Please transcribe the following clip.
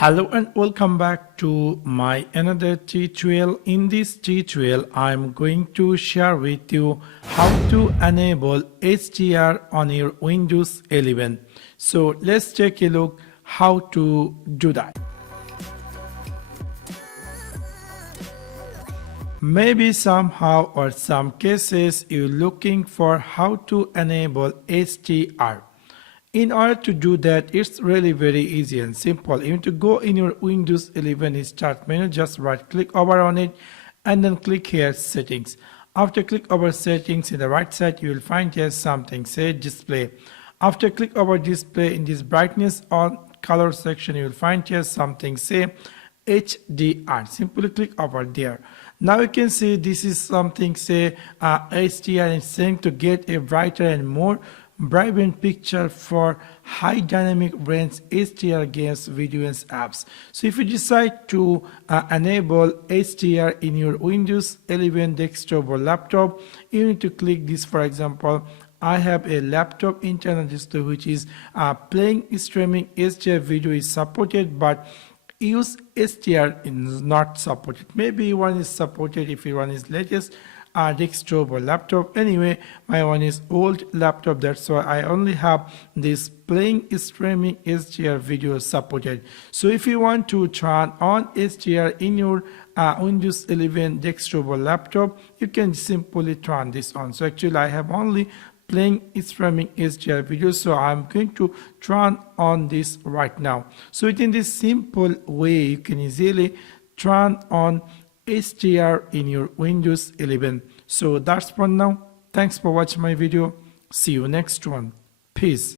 Hello and welcome back to my another tutorial. In this tutorial I'm going to share with you how to enable HDR on your Windows 11. So let's take a look how to do that. Maybe somehow or some cases you're looking for how to enable HDR. In order to do that, it's really very easy and simple. You need to go in your Windows 11 start menu, just right click over on it and then click here settings. After click over settings, in the right side you will find here something say display. After click over display, in this brightness or color section you will find here something say HDR. Simply click over there. Now you can see this is something say HDR is saying to get a brighter and more vibrant picture for high dynamic range HDR games, videos and apps. So if you decide to enable HDR in your Windows 11 desktop or laptop, you need to click this. For example, I have a laptop internal display which is playing streaming HDR video is supported, but use HDR is not supported. Maybe one is supported if one is latest desktop or laptop. Anyway, my one is old laptop, that's why I only have this playing streaming HDR video supported. So if you want to turn on HDR in your Windows 11 desktop or laptop, you can simply turn this on. So actually I have only playing streaming HDR video, so I'm going to turn on this right now. So within this simple way you can easily turn on HDR in your Windows 11. So that's for now. Thanks for watching my video. See you next one. Peace.